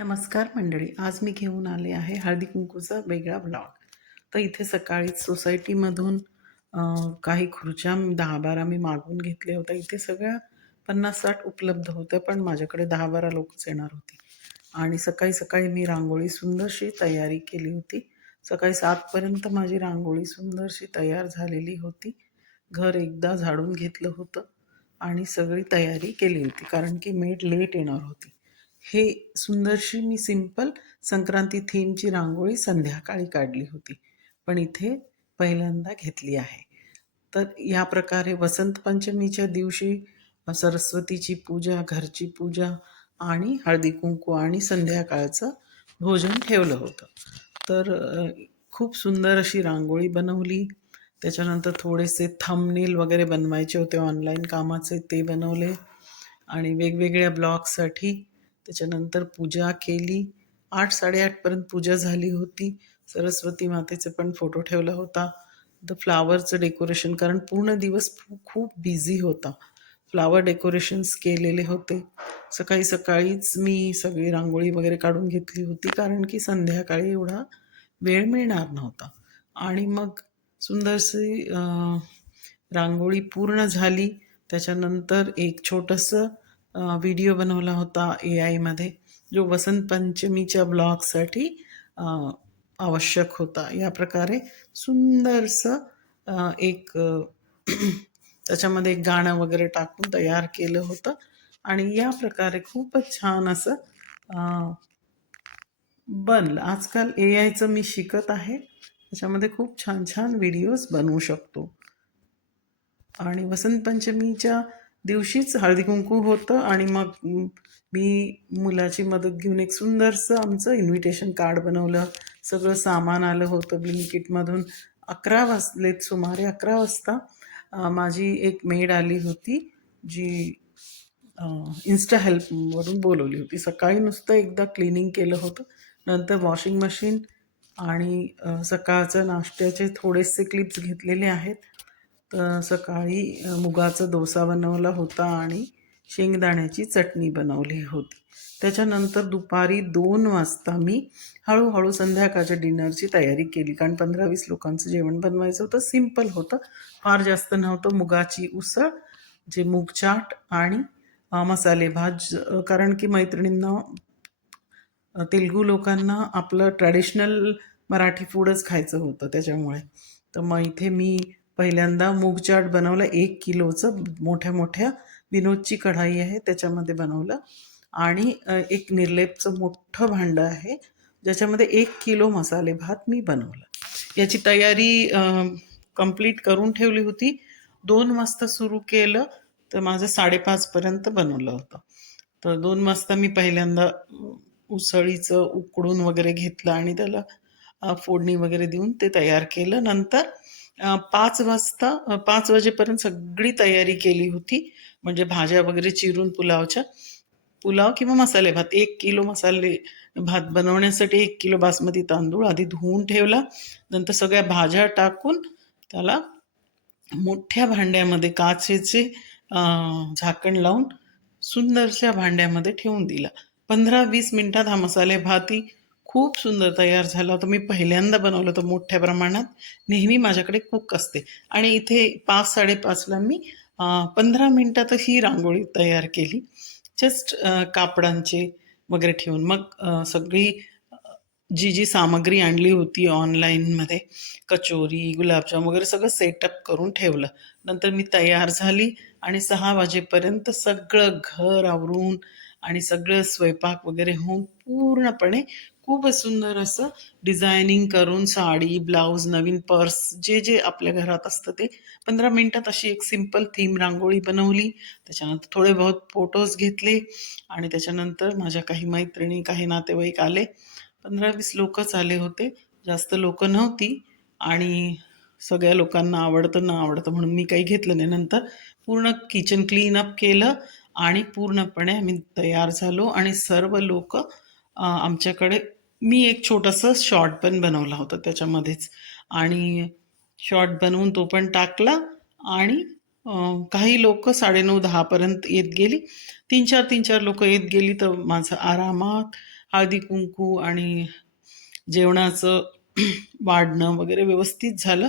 नमस्कार मंडळी. आज मी घेऊन आले आहे हळदी कुंकूचा वेगळा ब्लॉग. तर इथे सकाळीच सोसायटीमधून काही खुर्च्या 10-12 मी मागवून घेतल्या होत्या. इथे सगळ्या 50-60 उपलब्ध होत्या, पण माझ्याकडे 10-12 लोकच येणार होती. आणि सकाळी सकाळी मी रांगोळी सुंदरशी तयारी केली होती. सकाळी 7 पर्यंत माझी रांगोळी सुंदरशी तयार झालेली होती. घर एकदा झाडून घेतलं होतं आणि सगळी तयारी केली होती, कारण की मेड लेट येणार होती. हे सुंदरशी मी सिंपल संक्रांती थीमची रांगोळी संध्याकाळी काढली होती, पण इथे पहिल्यांदा घेतली आहे. तर या प्रकारे वसंत पंचमीच्या दिवशी सरस्वतीची पूजा, घरची पूजा आणि हळदी कुंकू आणि संध्याकाळचं भोजन ठेवलं होतं. तर खूप सुंदर अशी रांगोळी बनवली. त्याच्यानंतर थोडेसे थंबनेल वगैरे बनवायचे होते ऑनलाईन कामाचे, ते बनवले आणि वेगवेगळ्या ब्लॉगसाठी. त्याच्यानंतर पूजा केली. 8-8:30 पूजा झाली होती. सरस्वती मातेचे पण फोटो ठेवला होता. तर फ्लावरचं डेकोरेशन, कारण पूर्ण दिवस खूप बिझी होता. फ्लावर डेकोरेशन्स केलेले होते. सकाळी सकाळीच मी सगळी रांगोळी वगैरे काढून घेतली होती, कारण की संध्याकाळी एवढा वेळ मिळणार नव्हता. आणि मग सुंदरशी रांगोळी पूर्ण झाली. त्याच्यानंतर एक छोटंसं व्हिडिओ बनवला होता AI मध्ये, जो वसंत पंचमीच्या ब्लॉगसाठी आवश्यक होता. या प्रकारे सुंदरसं एक त्याच्यामध्ये एक गाणं वगैरे टाकून तयार केलं होतं आणि या प्रकारे खूपच छान असं बनलं. आजकाल AIचं मी शिकत आहे, त्याच्यामध्ये खूप छान छान व्हिडिओज बनवू शकतो. आणि वसंत पंचमीच्या दिवशीच हळदी कुंकू होतं आणि मग मी मुलाची मदत घेऊन एक सुंदरसं आमचं इन्व्हिटेशन कार्ड बनवलं. सगळं सामान आलं होतं ब्लिंकिटमधून. 11 वाजलेत, सुमारे 11 वाजता माझी एक मेड आली होती, जी इन्स्टा हेल्पवरून बोलवली होती. सकाळी नुसतं एकदा क्लिनिंग केलं होतं, नंतर वॉशिंग मशीन आणि सकाळचं नाश्त्याचे थोडेसे क्लिप्स घेतलेले आहेत. तर सकाळी मुगाचा डोसा बनवला होता आणि शेंगदाण्याची चटणी बनवली होती. त्याच्यानंतर दुपारी 2 वाजता मी हळूहळू संध्याकाळच्या डिनरची तयारी केली, कारण 15-20 लोकांचं जेवण बनवायचं होतं. सिम्पल होतं, फार जास्त नव्हतं. मुगाची उसळ, जे मूग चाट आणि मसाले भात, कारण की मैत्रिणींना, तेलुगू लोकांना आपलं ट्रॅडिशनल मराठी फूडच खायचं होतं त्याच्यामुळे. तर मग इथे मी पहिल्यांदा मूग चाट बनवलं. 1 किलोचं मोठ्या मोठ्या विनोदची कढाई आहे त्याच्यामध्ये बनवलं. आणि एक निर्लेपचं मोठं भांडं आहे, ज्याच्यामध्ये 1 किलो मसाले भात मी बनवलं. याची तयारी कंप्लीट करून ठेवली होती. 2 वाजता सुरू केलं तर माझं 5:30पर्यंत बनवलं होतं. तर 2 वाजता मी पहिल्यांदा उसळीचं उकडून वगैरे घेतलं आणि त्याला फोडणी वगैरे देऊन ते तयार केलं. नंतर 5 वाजेपर्यंत सगळी तयारी केली होती. म्हणजे भाज्या वगैरे चिरून पुलाव किंवा मसाले भात. 1 किलो मसाले भात बनवण्यासाठी 1 किलो बासमती तांदूळ आधी धुवून ठेवला. नंतर सगळ्या भाज्या टाकून त्याला मोठ्या भांड्यामध्ये काचेचे झाकण लावून सुंदरशा भांड्यामध्ये ठेवून दिला. 15-20 मिनिटात हा मसाले भातही खूप सुंदर तयार झाला होता. मी पहिल्यांदा बनवलं होतं मोठ्या प्रमाणात. नेहमी माझ्याकडे कुक असते आणि इथे 5-5:30ला मी 15 मिनिटातच ही रांगोळी तयार केली. जस्ट कापडांचे वगैरे ठेवून. मग सगळी जी जी सामग्री आणली होती ऑनलाईनमध्ये, कचोरी, गुलाबजाम वगैरे सगळं सेटअप करून ठेवलं. नंतर मी तयार झाली आणि 6 वाजेपर्यंत सगळं घर आवरून आणि सगळं स्वयंपाक वगैरे होऊन पूर्णपणे खूपच सुंदर असं डिझायनिंग करून, साडी, ब्लाऊज, नवीन पर्स, जे जे आपल्या घरात असतं ते 15 मिनिटात अशी एक सिंपल थीम रांगोळी बनवली. त्याच्यानंतर थोडे बहुत फोटोज घेतले आणि त्याच्यानंतर माझ्या काही मैत्रिणी, काही नातेवाईक आले. 15-20 लोकच आले होते, जास्त लोकं नव्हती. आणि सगळ्या लोकांना आवडतं न आवडतं म्हणून मी काही घेतलं नाही. नंतर पूर्ण किचन क्लीन अप केलं आणि पूर्णपणे आम्ही तयार झालो आणि सर्व लोक आमच्याकडे. मी एक छोटंसं शॉर्ट पण बनवला होता त्याच्यामध्येच, आणि शॉर्ट बनवून तो पण टाकला. आणि काही लोक 9:30-10 पर्यंत येत गेली. 3-4 लोक येत गेली तर माझं आरामात हळदी कुंकू आणि जेवणाचं वाढणं वगैरे व्यवस्थित झालं.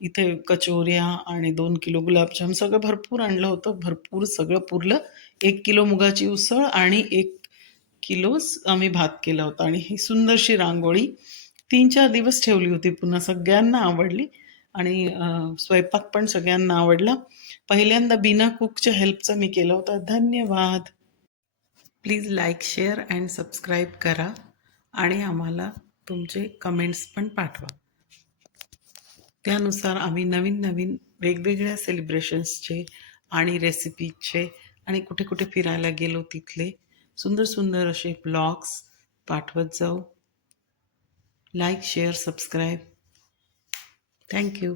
इथे कचोऱ्या आणि 2 किलो गुलाबजाम सगळं भरपूर आणलं होतं. भरपूर सगळं पुरलं. 1 किलो मुगाची उसळ आणि 1 किलोच आम्ही भात केला होता आणि ही सुंदरशी रांगोळी 3-4 दिवस ठेवली होती. पुन्हा सगळ्यांना आवडली आणि स्वयंपाक पण सगळ्यांना आवडला. पहिल्यांदा बिना कुकच्या हेल्पचा मी केला होता. धन्यवाद. Please like, share and subscribe करा आणि आम्हाला तुमचे कमेंट्स पण पाठवा. त्यानुसार आम्ही नवीन नवीन वेगवेगळ्या सेलिब्रेशन्सचे आणि रेसिपीचे आणि कुठे कुठे फिरायला गेलो तिथले सुंदर सुंदर असे ब्लॉग्स पाठवत जाऊ. Like, share, subscribe. थँक्यू.